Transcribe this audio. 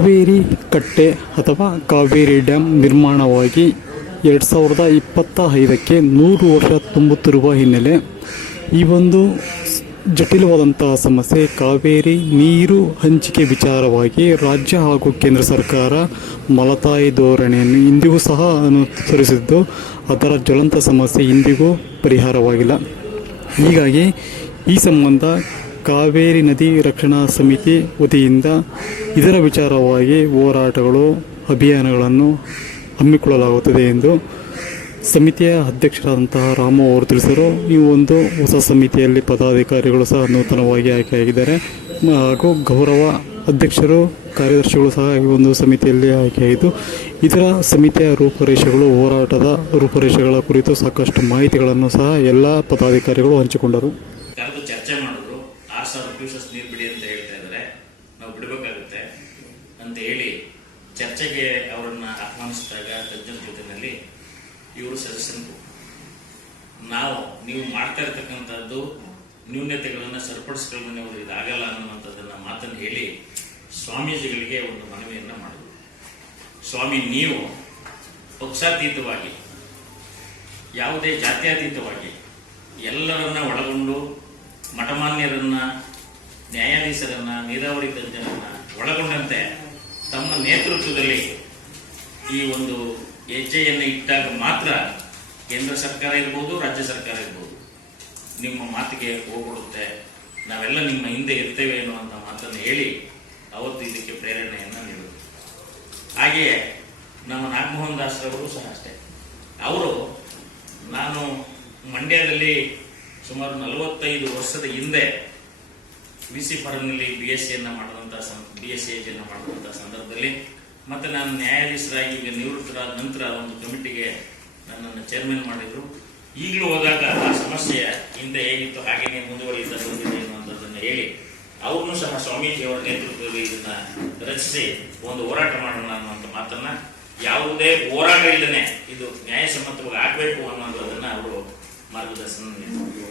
ಕಾವೇರಿ ಕಟ್ಟೆ ಅಥವಾ ಕಾವೇರಿ ಡ್ಯಾಮ್ ನಿರ್ಮಾಣವಾಗಿ 2025ಕ್ಕೆ 100 ವರ್ಷ ತುಂಬುತ್ತಿರುವ ಹಿನ್ನೆಲೆ ಈ ಒಂದು ಜಟಿಲವಾದಂತಹ ಸಮಸ್ಯೆ ಕಾವೇರಿ ನೀರು ಹಂಚಿಕೆ ವಿಚಾರವಾಗಿ ರಾಜ್ಯ ಹಾಗೂ ಕೇಂದ್ರ ಸರ್ಕಾರ ಮಲತಾಯಿ ಧೋರಣೆಯನ್ನು ಇಂದಿಗೂ ಸಹ ಅನುಸರಿಸಿದ್ದು ಅದರ ಜ್ವಲಂತ ಸಮಸ್ಯೆ ಇಂದಿಗೂ ಪರಿಹಾರವಾಗಿಲ್ಲ. ಹೀಗಾಗಿ ಈ ಸಂಬಂಧ ಕಾವೇರಿ ನದಿ ರಕ್ಷಣಾ ಸಮಿತಿ ವತಿಯಿಂದ ಇದರ ವಿಚಾರವಾಗಿ ಹೋರಾಟಗಳು ಅಭಿಯಾನಗಳನ್ನು ಹಮ್ಮಿಕೊಳ್ಳಲಾಗುತ್ತದೆ ಎಂದು ಸಮಿತಿಯ ಅಧ್ಯಕ್ಷರಾದಂತಹ ರಾಮು ಅವರು ತಿಳಿಸಿದರು. ಈ ಒಂದು ಹೊಸ ಸಮಿತಿಯಲ್ಲಿ ಪದಾಧಿಕಾರಿಗಳು ಸಹ ನೂತನವಾಗಿ ಆಯ್ಕೆಯಾಗಿದ್ದಾರೆ ಹಾಗೂ ಗೌರವ ಅಧ್ಯಕ್ಷರು ಕಾರ್ಯದರ್ಶಿಗಳು ಸಹ ಈ ಒಂದು ಸಮಿತಿಯಲ್ಲಿ ಆಯ್ಕೆಯಾಗಿದ್ದು ಇದರ ಸಮಿತಿಯ ರೂಪುರೇಷೆಗಳು ಹೋರಾಟದ ರೂಪುರೇಷೆಗಳ ಕುರಿತು ಸಾಕಷ್ಟು ಮಾಹಿತಿಗಳನ್ನು ಸಹ ಎಲ್ಲ ಪದಾಧಿಕಾರಿಗಳು ಹಂಚಿಕೊಂಡರು. ಚರ್ಚೆ ಮಾಡಿದ್ರು 6,000 ಕ್ಯೂಸೆಸ್ ನೀರು ಬಿಡಿ ಅಂತ ಹೇಳ್ತಾ ಇದ್ದಾರೆ, ನಾವು ಬಿಡಬೇಕಾಗುತ್ತೆ ಅಂತ ಹೇಳಿ ಚರ್ಚೆಗೆ ಅವರನ್ನ ಆಹ್ವಾನಿಸಿದಾಗ ತಜ್ಞರ ಜೊತೆಯಲ್ಲಿ ಇವರು ಸದಸ್ಯರು ನೀವು ಮಾಡ್ತಾ ಇರ್ತಕ್ಕಂಥದ್ದು ನ್ಯೂನತೆಗಳನ್ನು ಸರಿಪಡಿಸ್ಕೊಳ್ಳೋಣ ಇದಾಗಲ್ಲ ಅನ್ನುವಂಥದ್ದನ್ನ ಮಾತನ್ನು ಹೇಳಿ ಸ್ವಾಮೀಜಿಗಳಿಗೆ ಒಂದು ಮನವಿಯನ್ನ ಮಾಡಿದ್ರು. ಸ್ವಾಮಿ, ನೀವು ಪಕ್ಷಾತೀತವಾಗಿ ಯಾವುದೇ ಜಾತ್ಯತೀತವಾಗಿ ಎಲ್ಲರನ್ನ ಒಳಗೊಂಡು ಮಠಮಾನ್ಯರನ್ನ, ನ್ಯಾಯಾಧೀಶರನ್ನ, ನೀರಾವರಿ ತಜ್ಞರನ್ನ ಒಳಗೊಂಡಂತೆ ತಮ್ಮ ನೇತೃತ್ವದಲ್ಲಿ ಈ ಒಂದು ಹೆಜ್ಜೆಯನ್ನು ಇಟ್ಟಾಗ ಮಾತ್ರ ಕೇಂದ್ರ ಸರ್ಕಾರ ಇರ್ಬೋದು, ರಾಜ್ಯ ಸರ್ಕಾರ ಇರ್ಬೋದು, ನಿಮ್ಮ ಮಾತಿಗೆ ಹೋಗ್ಬಿಡುತ್ತೆ, ನಾವೆಲ್ಲ ನಿಮ್ಮ ಹಿಂದೆ ಇರ್ತೇವೆ ಎನ್ನುವಂಥ ಮಾತನ್ನು ಹೇಳಿ ಅವತ್ತು ಇದಕ್ಕೆ ಪ್ರೇರಣೆಯನ್ನು ನೀಡಿದರು. ಹಾಗೆಯೇ ನಮ್ಮ ನಾಗಮೋಹನ್ ದಾಸರವರು ಸಹ ಅಷ್ಟೇ. ಅವರು ನಾನು ಮಂಡ್ಯದಲ್ಲಿ ಸುಮಾರು 45 ವರ್ಷದ ಹಿಂದೆ BC ಫಾರಂನಲ್ಲಿ BSc ಮಾಡಿದಂಥ ಸಂದರ್ಭದಲ್ಲಿ ಮತ್ತೆ ನಾನು ನ್ಯಾಯಾಧೀಶರಾಗಿ ಈಗ ನಿವೃತ್ತರಾದ ನಂತರ ಒಂದು ಕಮಿಟಿಗೆ ನನ್ನನ್ನು ಚೇರ್ಮನ್ ಮಾಡಿದ್ರು. ಈಗಲೂ ಹೋದಾಗ ಆ ಸಮಸ್ಯೆಯ ಹಿಂದೆ ಹೇಗಿತ್ತು ಹಾಗೇನೆ ಮುಂದುವರಿಯುತ್ತಾ ಬಂದಿದೆ ಅನ್ನುವಂಥದ್ದನ್ನು ಹೇಳಿ ಅವ್ರನ್ನೂ ಸಹ ಸ್ವಾಮೀಜಿಯವರ ನೇತೃತ್ವದಲ್ಲಿ ಇದನ್ನ ರಚಿಸಿ ಒಂದು ಹೋರಾಟ ಮಾಡೋಣ ಅನ್ನುವಂಥ ಮಾತನ್ನ, ಯಾವುದೇ ಹೋರಾಟ ಇಲ್ಲದೆ ಇದು ನ್ಯಾಯಸಮ್ಮತವಾಗಿ ಆಗಬೇಕು ಅನ್ನೋದನ್ನ ಅವರು ಮಾರ್ಗದರ್ಶನ ನೀಡಿದರು.